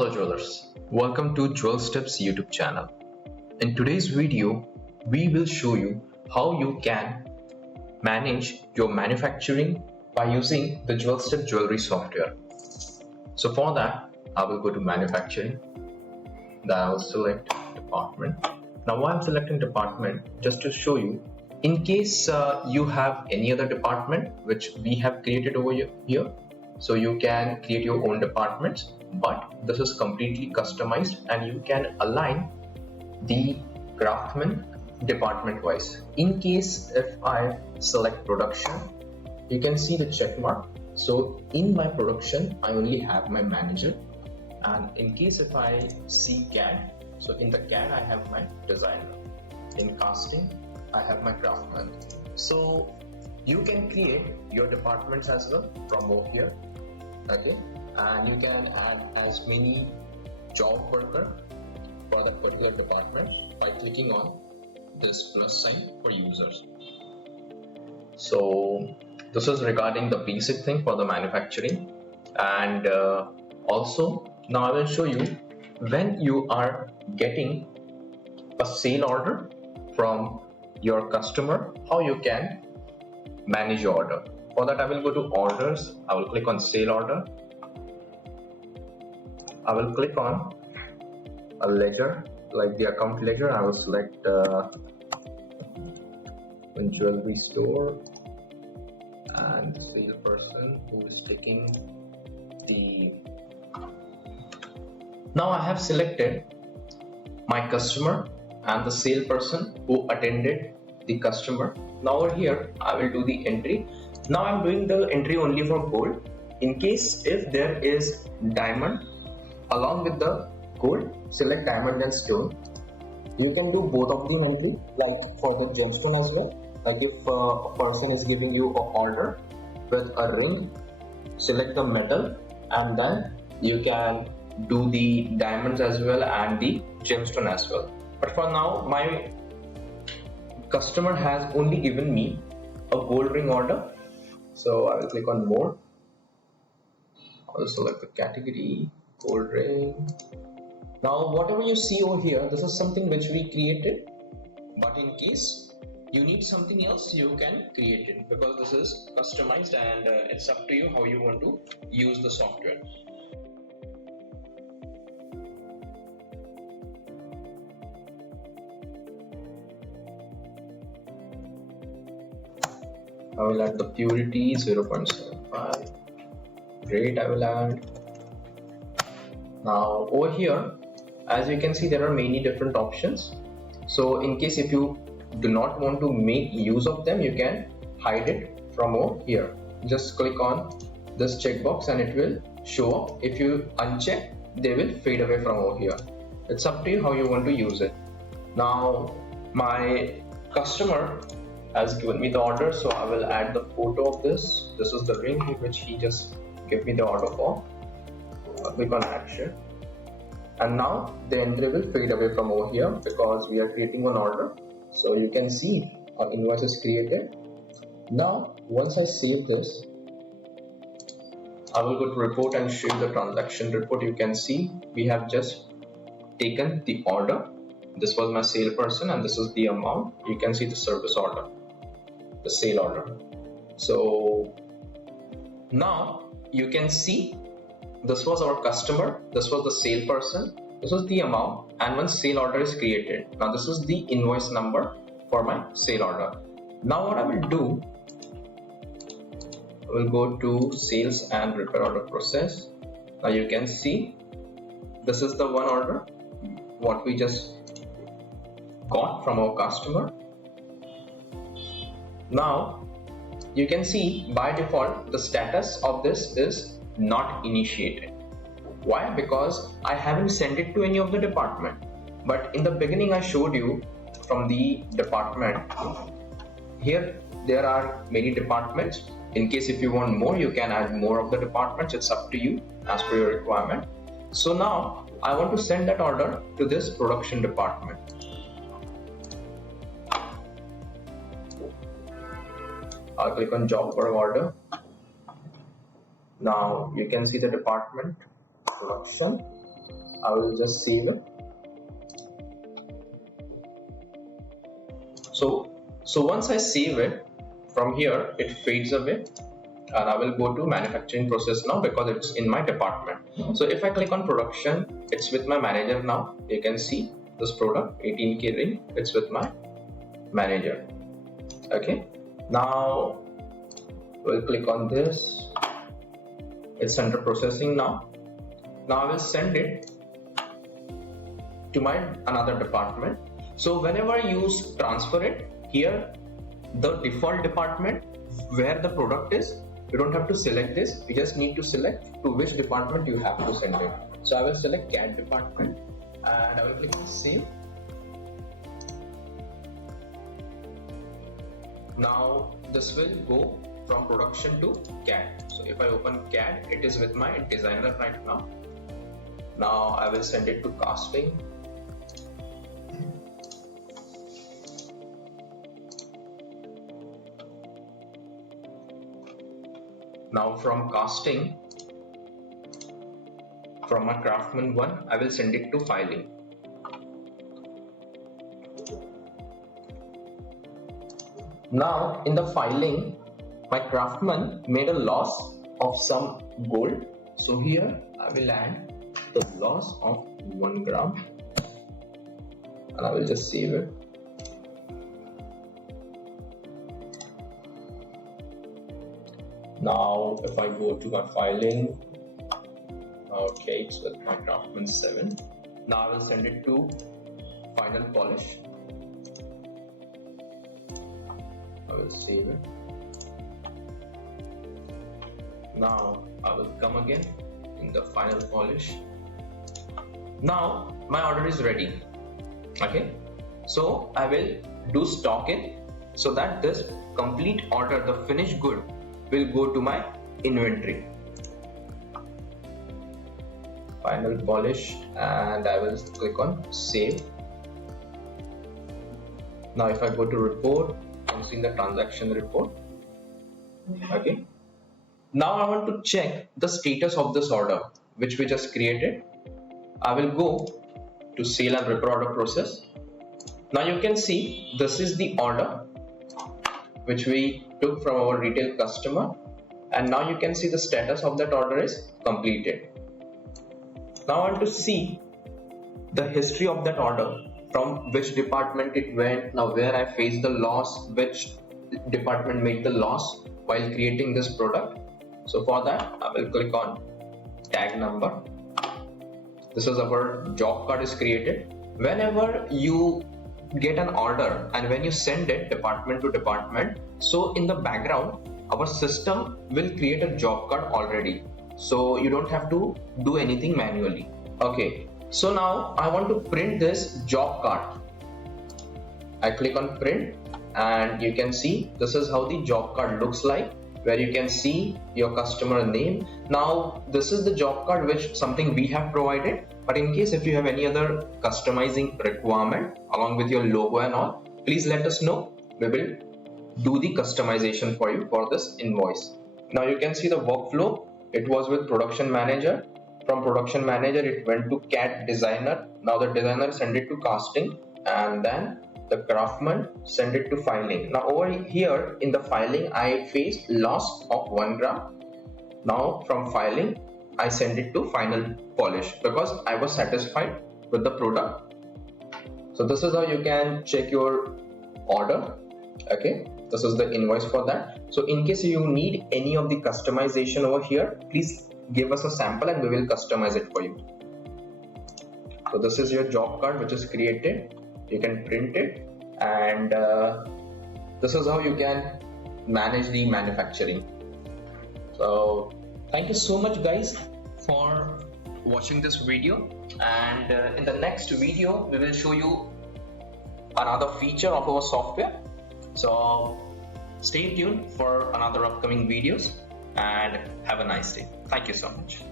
Hello jewelers, welcome to Jewelsteps YouTube channel. In today's video, we will show you how you can manage your manufacturing by using the Jewelsteps Jewelry Software. So for that, I will go to manufacturing. Then I will select department. Now while I'm selecting department, just to show you, in case you have any other department which we have created over here, so you can create your own departments, but this is completely customized and you can align the craftsman department wise. In case if I select production, you can see the check mark. So in my production, I only have my manager, and in case if I see CAD, so in the CAD I have my designer. In casting, I have my craftsman. So you can create your departments as well from over here. Okay, and you can add as many job worker for that particular department by clicking on this plus sign for users. So this is regarding the basic thing for the manufacturing, and also now I will show you when you are getting a sale order from your customer, how you can manage your order. For that, I will go to orders. I will click on sale order. I will click on a ledger, like the account ledger. I will select one jewelry store and the salesperson who is taking the. Now I have selected my customer and the salesperson who attended the customer. Now over here, I will do the entry. Now I'm doing the entry only for gold. In case if there is diamond along with the gold, select diamond and stone. You can do both of the entry, like for the gemstone as well. Like if a person is giving you an order with a ring, select the metal and then you can do the diamonds as well and the gemstone as well. But for now, my customer has only given me a gold ring order. So I will click on more. I will select the category, gold ring. Now whatever you see over here, this is something which we created. But in case you need something else, you can create it because this is customized and it's up to you how you want to use the software. I will add the purity 0.75. Great, I will add. Now over here, as you can see, there are many different options. So in case if you do not want to make use of them, you can hide it from over here. Just click on this checkbox and it will show up. If you uncheck, they will fade away from over here. It's up to you how you want to use it. Now my customer has given me the order, so I will add the photo of this. This is the ring which he just gave me the order for. I'll click on action, and now the entry will fade away from over here because we are creating an order. So you can see our invoice is created. Now once I save this, I will go to report and show the transaction report. You can see we have just taken the order. This was my salesperson and this is the amount. You can see the service order, the sale order. So now you can see this was our customer, this was the salesperson, this was the amount, and one sale order is created. Now this is the invoice number for my sale order. Now what I will do, I will go to sales and repair order process. Now you can see this is the one order what we just got from our customer. Now you can see by default the status of this is not initiated. Why? Because I haven't sent it to any of the department. But in the beginning I showed you from the department. Here there are many departments. In case if you want more, you can add more of the departments. It's up to you as per your requirement. So now I want to send that order to this production department. I'll click on job work order. Now you can see the department production I will just save it. So once I save it, from here it fades away, and I will go to manufacturing process now because it's in my department. So if I click on production, it's with my manager now. You can see this product 18K ring, it's with my manager. Okay, now we'll click on this. It's under processing now. Now I will send it to my another department. So whenever you transfer it here, the default department where the product is, you don't have to select this. You just need to select to which department you have to send it. So I will select CAD department and I will click on save. Now this will go from production to CAD. So if I open CAD, it is with my designer right now. Now I will send it to casting. Now from casting, from my craftsman 1, I will send it to filing. Now in the filing, my craftsman made a loss of some gold. So here I will add the loss of 1 gram and I will just save it. Now if I go to my filing, okay, it's with my craftsman 7. Now I will send it to final polish. I will save it. Now I will come again in the final polish. Now my order is ready. Okay, so I will do stock it so that this complete order, the finished good, will go to my inventory. Final polish, and I will click on save. Now if I go to report, I'm seeing the transaction report. Okay, now I want to check the status of this order which we just created. I will go to sale and repair order process. Now you can see this is the order which we took from our retail customer, and now you can see the status of that order is completed. Now I want to see the history of that order, from which department it went, now where I faced the loss, which department made the loss while creating this product. So for that I will click on tag number. This is our job card is created. Whenever you get an order and when you send it department to department, so in the background our system will create a job card already, so you don't have to do anything manually. Okay, so now I want to print this job card. I click on print and you can see this is how the job card looks like, where you can see your customer name. Now this is the job card which something we have provided, but in case if you have any other customizing requirement along with your logo and all, please let us know. We will do the customization for you for this invoice. Now you can see the workflow. It was with production manager. From production manager it went to CAD designer. Now the designer sent it to casting, and then the craftsman send it to filing. Now over here in the filing I faced loss of 1 gram. Now from filing I send it to final polish because I was satisfied with the product. So this is how you can check your order. Okay, this is the invoice for that. So in case you need any of the customization over here, please give us a sample and we will customize it for you. So this is your job card which is created. You can print it, and this is how you can manage the manufacturing. So thank you so much guys for watching this video, and in the next video we will show you another feature of our software. So stay tuned for another upcoming videos and have a nice day. Thank you so much.